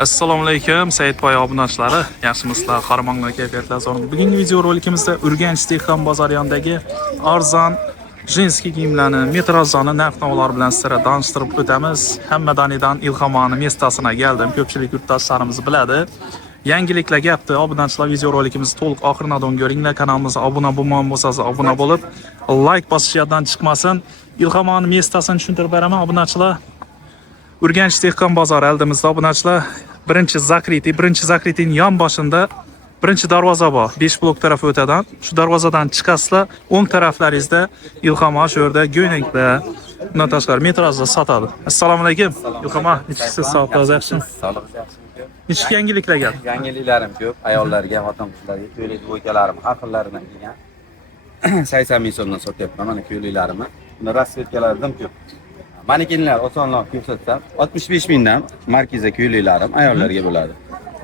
Assalomu alaykum, Saidboy obunachilari. Yaxshimisizlar? Qarmonlar kayfiyatlar zo'r. Bugungi video rolikimizda Urganch Dehqon bozori yonidagi arzon jinski kiyimlarni, metrajani narx-navolar bilan sizlarga tanishtirib o'tamiz. Hammadanidan ilhomoni mestasına keldim. Ko'pchilik yurtdoshlarimiz biladi. Yangiliklar gapti. Obunachilar video rolikimizni to'liq oxiridan ko'ringlar. Kanalimizga obuna bo'lmagan bo'lsangiz obuna bo'lib, like bosishdan chiqmasin. Ilhomoni mestasini tushuntirib beraman obunachilar. Urganch Dehqon bozori oldimizda obunachilar. Birinchi zakritining yon boshida birinchi darvoza bor. 5 blok tarafı o'tadan. Shu darvozadan chiqasizlar, o'ng taraflaringizda Ilhom shu yerda go'ynaklar, bundan tashqari metrajda sotadi. Assalomu alaykum. Ilhom, nechisiz sog'ligingiz yaxshimi? Sog'lik yaxshimi? Nechta yangiliklar keldi? Yangiliklarim ko'p. Ayollarga, xotin-qizlarga, ko'ylak bo'ykalarim, har xillaridan kelgan. 80 ming so'mdan sotyapman mana ko'ylaklarimni. Bunda rasvetkalardan ko'p. Manekenlar osonroq ko'rsatsam, 65 mingdan markiza ko'ylaklarim ayollarga bo'ladi.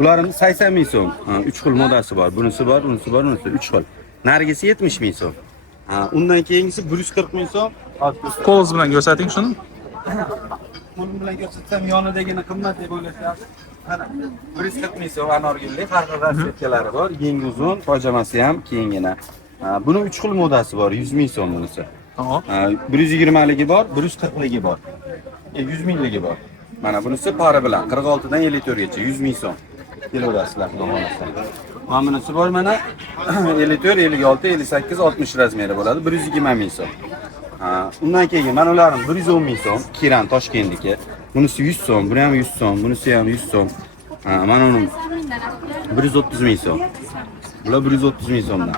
Ularning 80 ming so'm, 3 xil modasi bor. Bunisi bor, bunisi bor, bunisi 3 xil. Narigisi 70 ming so'm. Undan keyingisi 140 ming so'm. Qo'lingiz bilan ko'rsating shuni. Qo'lim bilan ko'rsatsam yonidagini qimmat deb o'ylashyapsiz. Mana 140 ming so'm anorgullik, har xil rasvetkalari bor. Yengi uzun, pojamasi ham keyingina. Buni 3 xil modasi bor, 100 ming so'm bunisi. 120 ligi bor, 140 ligi bor. 100 mingligi bor. Mana bunisi pari bilan 46 dan 54 gacha 100 ming so'm. Kelasizlar, xudo mana bunisi bor mana 54, 56, 58, 60 razmeri bo'ladi, 120 ming so'm. Undan keyin mana ularning 110 ming so'm, Kiran Toshkentniki. Bunisi 100 so'm, buni ham 100 so'm, bunisi ham 100 so'm. Mana uning 130 ming so'm. Bular 130 ming so'mdan.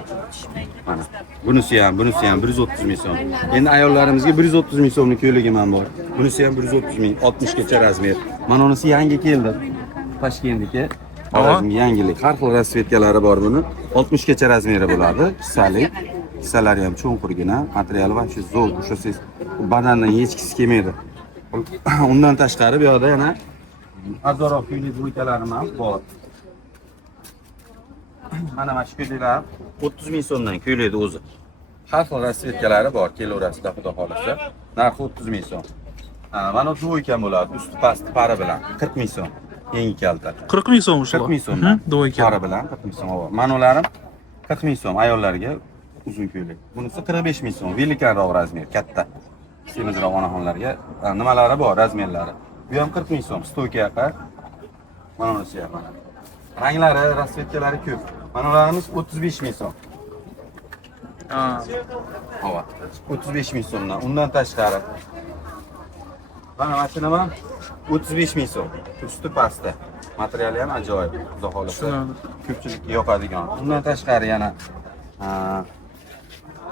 Mana bunisi ham 130 ming so'm. Endi ayollarimizga 130 ming so'mlik ko'ylagi ham bor. Bunisi ham 130 ming, 60 gacha razmer. Mana unisi yangi keldi. Toshkentniki. Yangilik. Har xil rasvetkalari bor buni. 60 gacha razmeri bo'ladi. Kissalik. Kissalari ham cho'nqurgina, materiali va shu zo'r, o'sha siz badandan hechkisi kelmaydi. Undan tashqari bu yoqda yana arzonroq ko'ylak bo'ykalarim ham bor. Mana shu ko'ylaklar 30 ming so'mdan ko'ylakni o'zi. Har xil rasvetkalari bor, kelaverasizda xudo xolasa. Narxi 30 ming so'm. Mana duvoykan bo'ladi, usti pasti pari bilan 40 ming so'm. Yangi kalta. 40 ming so'm shu. 40 ming so'm. Duvoykan. Pari bilan 40 ming so'm bor. Mana ularım 40 ming so'm ayollarga uzun ko'ylak. Bunisi 45 ming so'm, velikanroq razmer, katta. Semizroq onaxonlarga nimalari bor, razmerlari. Bu ham 40 ming so'm, stoykaga. Mana bunisi ham mana. Ranglari, rasvetkalari ko'p. Mana ularimiz 35 ming so'm. Hava. 35 ming so'mdan. Undan tashqari. Mana mashina ham 35 ming so'm. Usti pasti. Materiali ham ajoyib. Xudo xolasa. Ko'pchilikka yoqadigan. Undan tashqari yana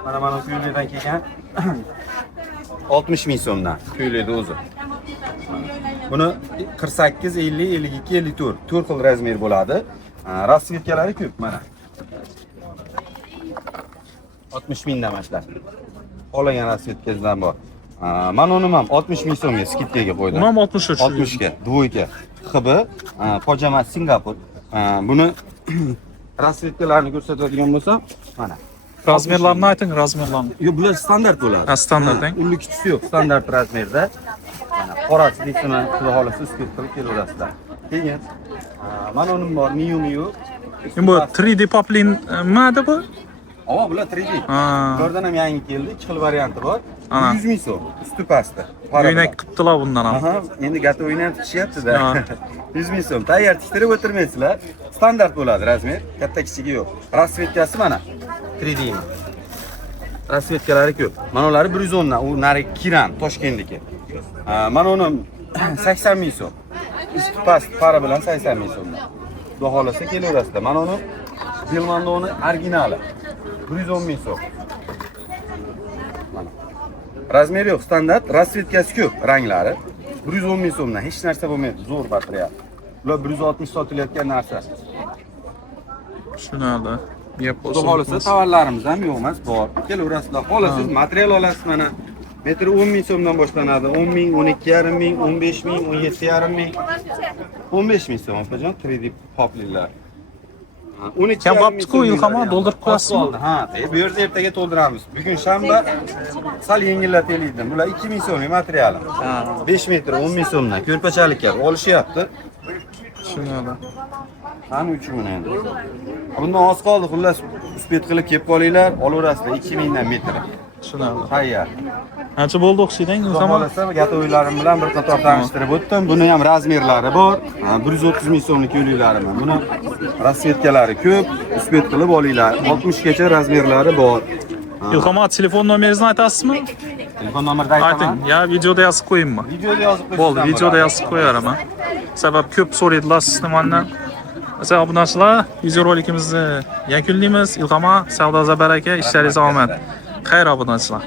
mana ko'ylakdan kelgan 60 ming so'mdan ko'ylakni o'zi. Buni 48, 50, 52, 54 4 xil razmer bo'ladi. Rasvetkalari ko'p mana. 60 mingdan boshlab. Qolagan rasvetkalar bor. Mana uni ham 60 ming so'mga skidkaga qo'ydim. Uni ham 60 ga, duvoyka. XB, pojama Singapur. Buni rasvetkalarni ko'rsatadigan bo'lsam, mana. Razmerlarni ayting, razmerlarni. Yo'q, bular standart bo'ladi. Standart-eng. Uni kichkisi yo'q, standart razmerda. Mana qorasi deysizmi, xudo xolasa ustiga qilib kelaverasizlar. Keyin mana uning bor, Miu. Bu 3D poplin nima bu? Bular 3D. Ulardan ham yangi keldi, 2 xil varianti bor. 100 ming so'm, usti pasti. O'ynak qilibdilar bundan ham. Endi gata o'ynab tikishyapti-da. 100 ming so'm. Tayyor tiktirib o'tirmaysizlar. Standart bo'ladi razmer, katta kichigi yo'q. Rasvetkasi mana 3D. Rasvetkalari ko'p. Mana ular 110 dan, u nari Kiran Toshkentniki. Mana uni 80 ming so'm. Usti past pari bilan 80 ming so'mdan. Xudo xolasa kelaverasizlar. Mana uni Belmondoni originali 110 ming so'm. Mana. Razmeri yo'q, standart, rasvetkasi ko'p, ranglari. 110 ming so'mdan hech narsa bo'lmaydi, zo'r material. Ular 160 sotilayotgan narsa. Shunada. Xudo xolasa tovarlarimiz ham yo'q emas, bor. Kelaverasizlar, xolasiz material olasiz mana. Metri 10 ming so'mdan boshlanadi. 10 ming, 12,5 ming, 15 ming, 17,5 ming. 15 ming so'm opajon 3D poplinlar. 12 Kam bo'pti-ku, Ilhomon to'ldirib qo'yasizmi? Ha, bu yerda ertaga to'ldiramiz. Bugun shanba sal yengillataylik. Bular 2 ming so'mlik materialim. 5 metr 10 ming so'mdan ko'rpachalikka olishyapti. Tushunadi. Qani 3000 endi. Bundan oz qoldi, xullas uspet qilib kelib qolinglar, olaverasizlar 2000 dan metr. Tushunadi. Tayyor. Qancha bo'ldi o'xshaydi Xudo ilhom? xolasa gatoylarim bilan bir qator tanishtirib o'tdim. Buni ham razmerlari bor. 130 ming so'mlik yo'liklari men. Buni rasvetkalari ko'p, uspet qilib olinglar. 60 gacha razmerlari bor. Ilhom, telefon nomeringizni aytasizmi? Telefon nomerni Ayting. aytaman. Ya videoda yozib qo'yingmi? Videoda yozib qo'ying. Bo'ldi, videoda yozib qo'yaraman. Sabab ko'p so'raydilar sizni mandan. Mesela obunachilar, videorolikimizni yakunlaymiz. Ilhom, savdo baraka, ishlaringiz omad. Xayr obunachilar.